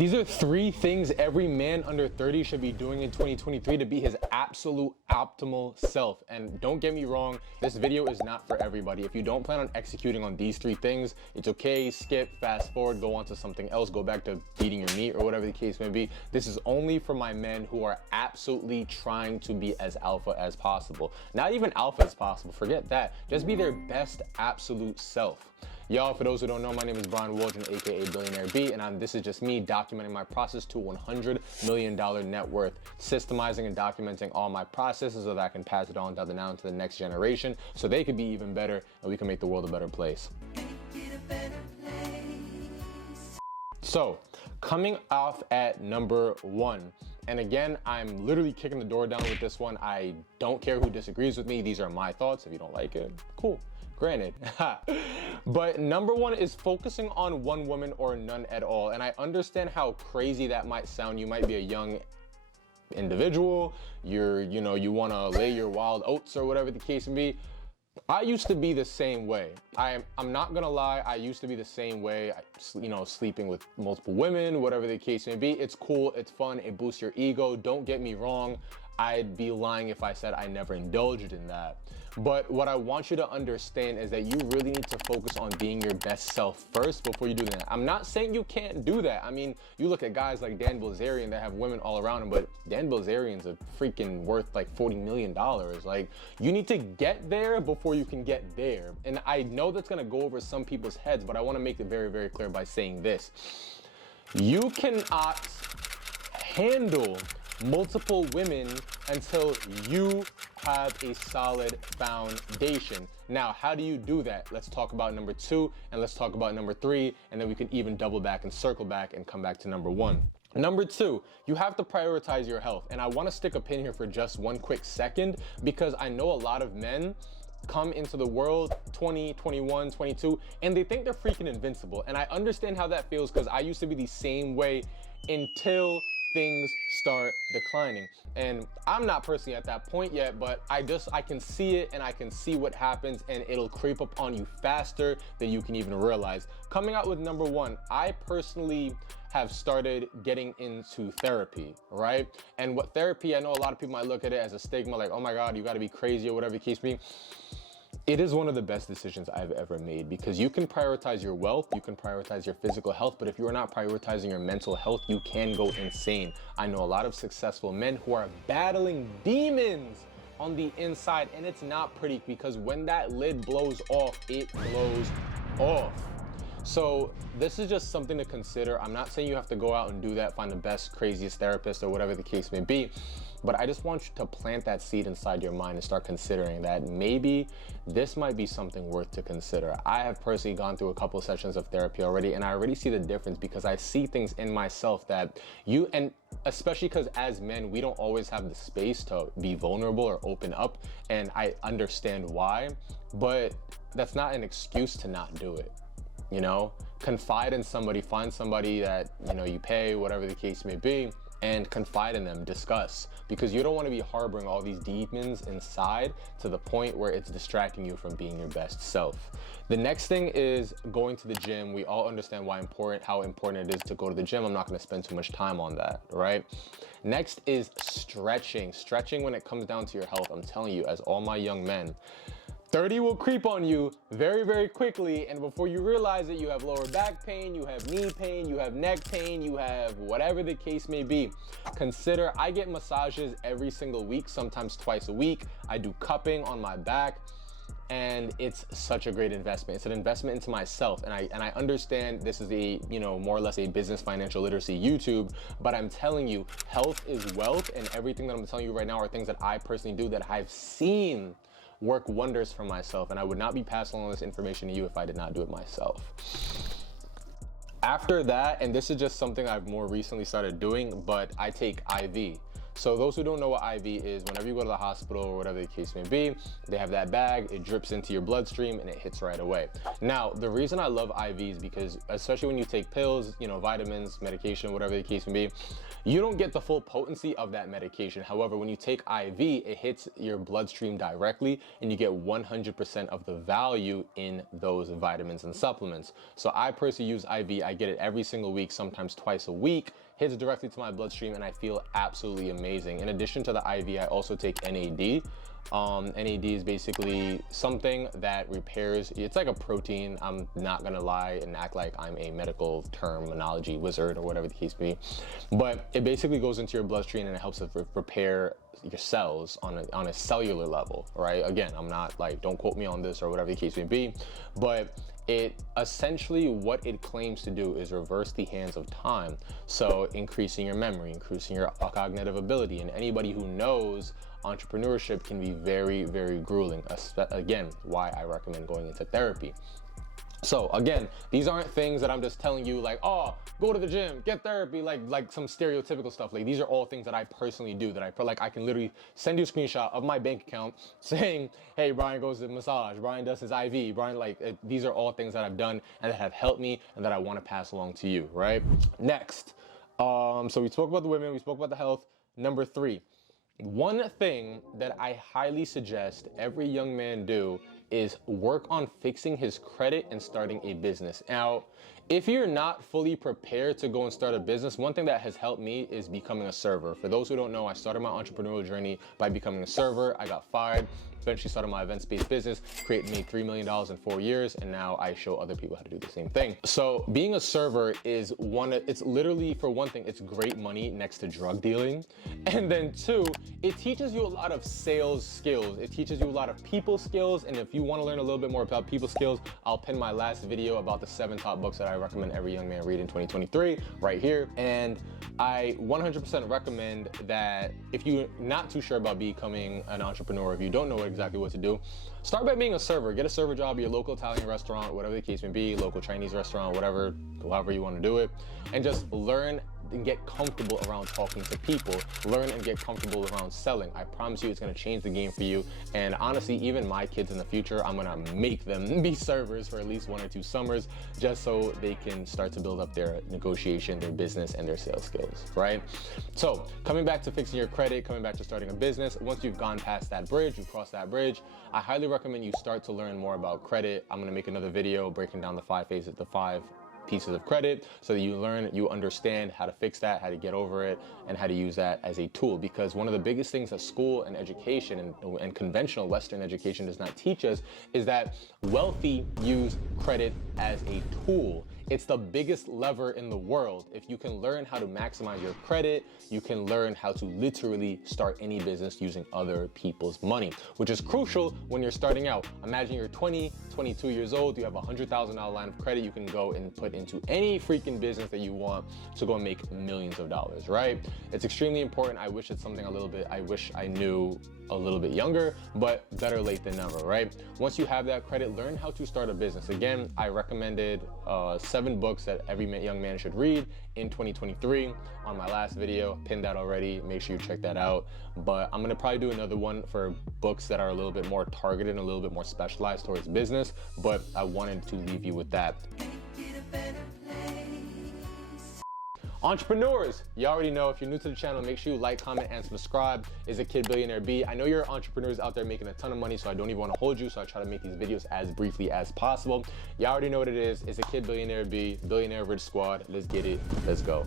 These are 3 things every man under 30 should be doing in 2023 to be his absolute optimal self. And don't get me wrong, this video is not for everybody. If you don't plan on executing on these 3 things, it's okay, skip, fast forward, go on to something else, go back to eating your meat or whatever the case may be. This is only for my men who are absolutely trying to be as alpha as possible. Not even alpha as possible, forget that. Just be their best absolute self. Y'all, for those who don't know, my name is Brian Waldron, aka Billionaire B, and this is just me documenting my process to $100 million net worth, systemizing and documenting all my processes so that I can pass it on down to the next generation so they could be even better and we can make the world a better place. So, coming off at number 1, and again, I'm literally kicking the door down with this one. I don't care who disagrees with me. These are my thoughts. If you don't like it, cool. Granted. But number 1 is focusing on one woman or none at all. And I understand how crazy that might sound. You might be a young individual. You want to lay your wild oats or whatever the case may be. I used to be the same way. I'm not gonna lie, I used to be the same way, sleeping with multiple women, whatever the case may be. It's cool, it's fun, it boosts your ego. Don't get me wrong. I'd be lying if I said I never indulged in that. But what I want you to understand is that you really need to focus on being your best self first before you do that. I'm not saying you can't do that. I mean, you look at guys like Dan Bilzerian that have women all around him, but Dan Bilzerian's a freaking worth like $40 million. Like, you need to get there before you can get there. And I know that's gonna go over some people's heads, but I wanna make it very, very clear by saying this. You cannot handle multiple women until you have a solid foundation. Now, how do you do that? Let's talk about number 2 and let's talk about number 3, and then we can even double back and circle back and come back to number 1. Number 2, you have to prioritize your health. And I want to stick a pin here for just one quick second, because I know a lot of men come into the world 20, 21, 22, and they think they're freaking invincible. And I understand how that feels, because I used to be the same way until things start declining. And I'm not personally at that point yet, but I can see it, and I can see what happens, and it'll creep up on you faster than you can even realize. Coming out with number 1, I personally have started getting into therapy, right? And what therapy, I know a lot of people might look at it as a stigma, like, oh my God, you gotta be crazy or whatever the case may be. It is one of the best decisions I've ever made, because you can prioritize your wealth, you can prioritize your physical health, but if you're not prioritizing your mental health, you can go insane. I know a lot of successful men who are battling demons on the inside, and it's not pretty, because when that lid blows off, it blows off. So this is just something to consider. I'm not saying you have to go out and do that, find the best, craziest therapist or whatever the case may be, but I just want you to plant that seed inside your mind and start considering that maybe this might be something worth to consider. I have personally gone through a couple of sessions of therapy already, and I already see the difference, because I see things in myself that and especially because as men, we don't always have the space to be vulnerable or open up, and I understand why, but that's not an excuse to not do it. Confide in somebody, find somebody that, you pay, whatever the case may be, and confide in them, discuss, because you don't want to be harboring all these demons inside to the point where it's distracting you from being your best self. The next thing is going to the gym. We all understand how important it is to go to the gym. I'm not going to spend too much time on that, right? Next is stretching. Stretching when it comes down to your health, I'm telling you, as all my young men, 30 will creep on you very, very quickly, and before you realize it, you have lower back pain, you have knee pain, you have neck pain, you have whatever the case may be. Consider, I get massages every single week, sometimes twice a week. I do cupping on my back, and it's such a great investment. It's an investment into myself, and I understand this is a, more or less a business financial literacy YouTube, but I'm telling you, health is wealth, and everything that I'm telling you right now are things that I personally do that I've seen work wonders for myself, and I would not be passing on this information to you if I did not do it myself. After that, and this is just something I've more recently started doing, but I take IV. So those who don't know what IV is, whenever you go to the hospital or whatever the case may be, they have that bag, it drips into your bloodstream and it hits right away. Now, the reason I love IV is because, especially when you take pills, you know, vitamins, medication, whatever the case may be, you don't get the full potency of that medication. However, when you take IV, it hits your bloodstream directly and you get 100% of the value in those vitamins and supplements. So I personally use IV. I get it every single week, sometimes twice a week, hits directly to my bloodstream, and I feel absolutely amazing. In addition to the IV, I also take NAD. NAD is basically something that repairs, it's like a protein. I'm not gonna lie and act like I'm a medical terminology wizard or whatever the case may be, but it basically goes into your bloodstream and it helps to repair your cells on a cellular level, right? Again, I'm not like, don't quote me on this or whatever the case may be, but it essentially, what it claims to do is reverse the hands of time. So increasing your memory, increasing your cognitive ability, and anybody who knows entrepreneurship can be very, very grueling. Again, why I recommend going into therapy. So again, these aren't things that I'm just telling you like, oh, go to the gym, get therapy, like some stereotypical stuff. Like, these are all things that I personally do, that I feel like I can literally send you a screenshot of my bank account saying, hey, Brian goes to massage, Brian does his IV, Brian, these are all things that I've done and that have helped me and that I want to pass along to you, right? Next, so we spoke about the women, we spoke about the health. Number 3, one thing that I highly suggest every young man do is work on fixing his credit and starting a business. Now, if you're not fully prepared to go and start a business, one thing that has helped me is becoming a server. For those who don't know, I started my entrepreneurial journey by becoming a server. I got fired, eventually started my event space business, made $3 million in 4 years, and now I show other people how to do the same thing. So being a server is it's literally, for one thing, it's great money next to drug dealing. And then 2, it teaches you a lot of sales skills. It teaches you a lot of people skills. And if you want to learn a little bit more about people skills, I'll pin my last video about the 7 top books that I recommend every young man read in 2023 right here. And I 100% recommend that if you're not too sure about becoming an entrepreneur, if you don't know exactly what to do, start by being a server. Get a server job at your local Italian restaurant, whatever the case may be, local Chinese restaurant, whatever, however you want to do it, and just learn and get comfortable around talking to people. Learn and get comfortable around selling. I promise you it's gonna change the game for you. And honestly, even my kids in the future, I'm gonna make them be servers for at least 1 or 2 summers, just so they can start to build up their negotiation, their business, and their sales skills, right? So coming back to fixing your credit, coming back to starting a business, once you've gone past that bridge, you've crossed that bridge, I highly recommend you start to learn more about credit. I'm gonna make another video breaking down the 5 phases, the 5 pieces of credit, so that you learn, you understand how to fix that, how to get over it, and how to use that as a tool. Because one of the biggest things that school and education and conventional Western education does not teach us is that wealthy use credit as a tool. It's the biggest lever in the world. If you can learn how to maximize your credit, you can learn how to literally start any business using other people's money, which is crucial when you're starting out. Imagine you're 20, 22 years old, you have a $100,000 line of credit you can go and put into any freaking business that you want to go and make millions of dollars, right? It's extremely important. I wish it's something I wish I knew a little bit younger, but better late than never, right? Once you have that credit, learn how to start a business. Again, I recommended 7 books that every young man should read in 2023 on my last video. Pinned that already. Make sure you check that out. But I'm gonna probably do another one for books that are a little bit more targeted and a little bit more specialized towards business, but I wanted to leave you with that. Entrepreneurs, you already know, if you're new to the channel, make sure you like, comment, and subscribe. Is a Kid Billionaire B. I know you're entrepreneurs out there making a ton of money, so I don't even want to hold you, so I try to make these videos as briefly as possible. You already know what it is. It's a Kid Billionaire B, Billionaire Rich Squad. Let's get it. Let's go.